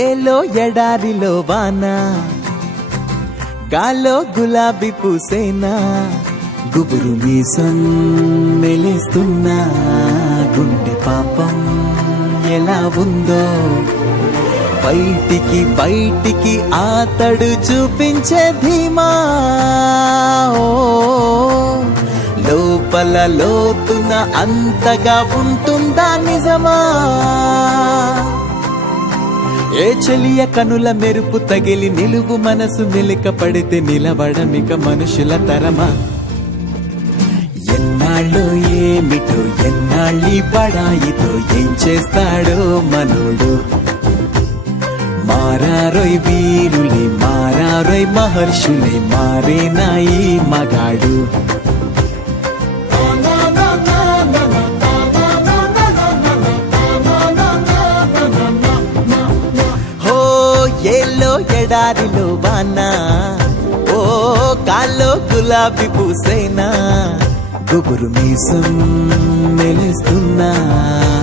ఏలో ఎడారిలో వాన, గాలో గులాబీ పూసేనా, గుబురు మీసం మెలేస్తున్నా, గుండె పాపం ఎలా ఉందో బయటికి బయటికి ఆతడు చూపించే ధీమా. ఓ, లోపల లోతున అంతగా ఉంటుందా నిజమా? ఏ చెలియ కనుల మెరుపు తగిలి నిలువు మనసు మెలిక పడితే నిలవడమిక మనుషుల తరమా? ఎన్నాళ్ళు ఏమిటో ఎన్నాళ్ళి పడాయితో ఏం చేస్తాడో మనోడు. మారారోయ్ వీరులే మారారోయ్ మహర్షులే మారేనా ఈ మగాడు. హో ఏలో ఎడారిలో వాన, ఓ కాల్లో గులాబీ పూసేనా, గుబురు మీసం మెలుస్తున్నా.